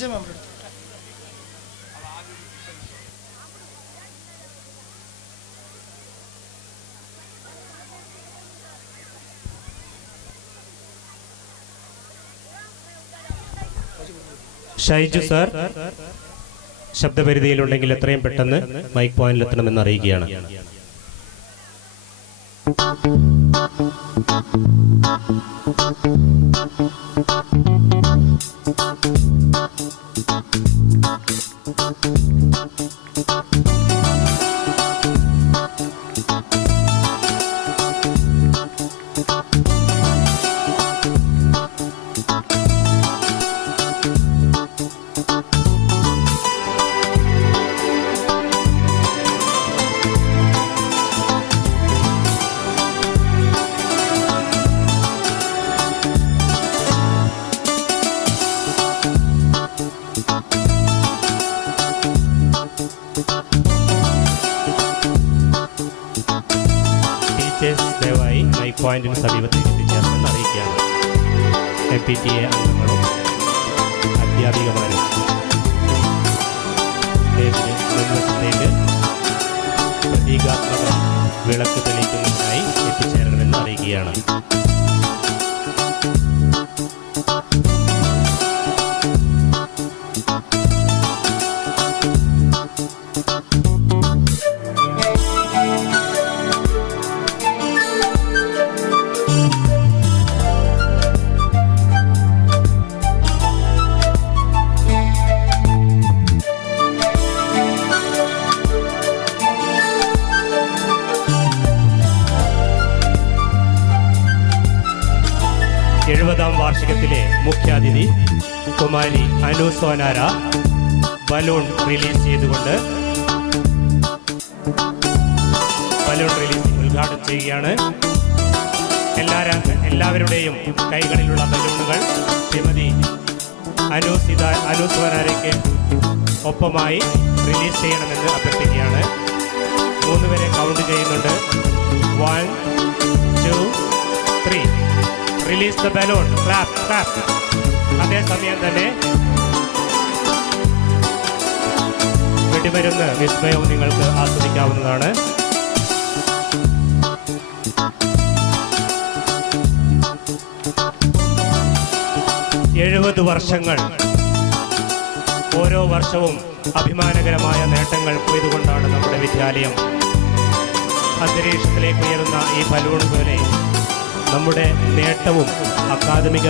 Shaiju sir ശബ്ദപരിധിയിലുണ്ടെങ്കിൽ എത്രയും പെട്ടെന്ന് mic പോയിന്റിൽ എത്തണമെന്ന് അറിയിക്കുകയാണ്. ദയവായി മൈക്ക് പോയിന്റിന് സമീപത്തേക്ക് എത്തിച്ചേർന്നെന്ന് അറിയിക്കുകയാണ്. MPTA അംഗങ്ങളും അധ്യാപികമാരും സ്റ്റേജിന് പ്രതീകാത്മക വിളക്ക് തെളിയിക്കുന്നതിനായി എത്തിച്ചേരണമെന്ന് അറിയിക്കുകയാണ്. എഴുപതാം വാർഷികത്തിലെ മുഖ്യാതിഥി കുമാരി അനു സോനാര ബലൂൺ റിലീസ് ചെയ്തുകൊണ്ട് ബലൂൺ റിലീസ് ഉദ്ഘാടനം ചെയ്യുകയാണ്. എല്ലാവരുടെയും കൈകളിലുള്ള ബലൂണുകൾ ശ്രീമതി അനു സോനാരയ്ക്ക് ഒപ്പമായി റിലീസ് ചെയ്യണമെന്ന് അഭ്യർത്ഥിക്കുകയാണ്. 3 പേരെ കൗണ്ട് ചെയ്യുന്നുണ്ട്. 1, 2, 3. Release the balloon. Clap, clap. അതേസമയം തന്നെ വെടിമരുന്ന് വിസ്മയവും നിങ്ങൾക്ക് ആസ്വദിക്കാവുന്നതാണ്. എഴുപത് വർഷങ്ങൾ ഓരോ വർഷവും അഭിമാനകരമായ നേട്ടങ്ങൾ കൊയ്തുകൊണ്ടാണ് നമ്മുടെ വിദ്യാലയം അന്തരീക്ഷത്തിലേക്ക് ഉയരുന്ന ഈ ബലൂൺ പോലെ നമ്മുടെ നേട്ടവും അക്കാദമിക